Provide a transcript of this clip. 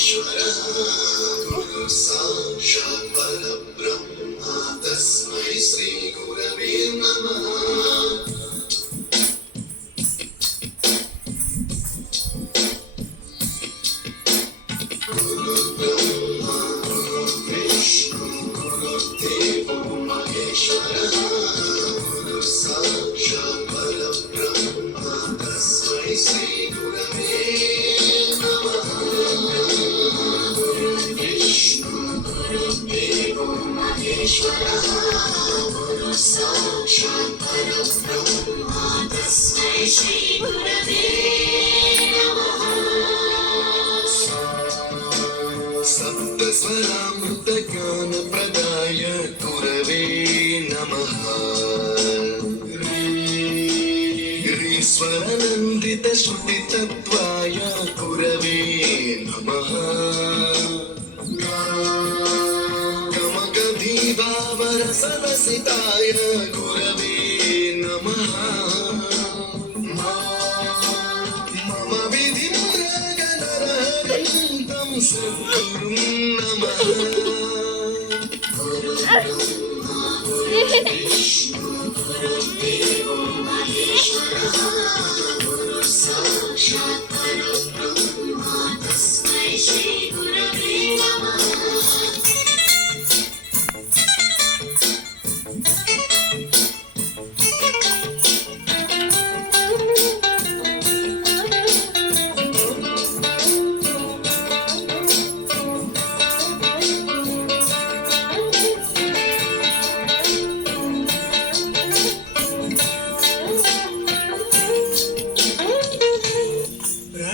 गुरु साक्षात् परब्रह्म तस्मै श्री गुरवे नमः। गुरुर्ब्रह्मा गुरुर्विष्णु गुरुर्देवो महेश्वरः गुरु साक्षात् परब्रह्म तस्मै श्री गुरवे नमः। गुरुर्विष्णु गुरुर्देवो महेश्वरः गुरु साक्षात् परब्रह्म तस्मै श्री गुरवे नमः। सप्तस्वरामृतज्ञानप्रदाय गुरवे नमः। गिरीश्वरनन्दितश्रुतितत्त्वाय गुरवे नमः। गमगधीभावरसरसिताय गुरवे नमः। मम विधिं गणरहन्तं सद्गुरुं नमः। गुरुर्ब्रह्मा गुरुर्विष्णु गुरुर्देवो महेश्वरः गुरु साक्षात्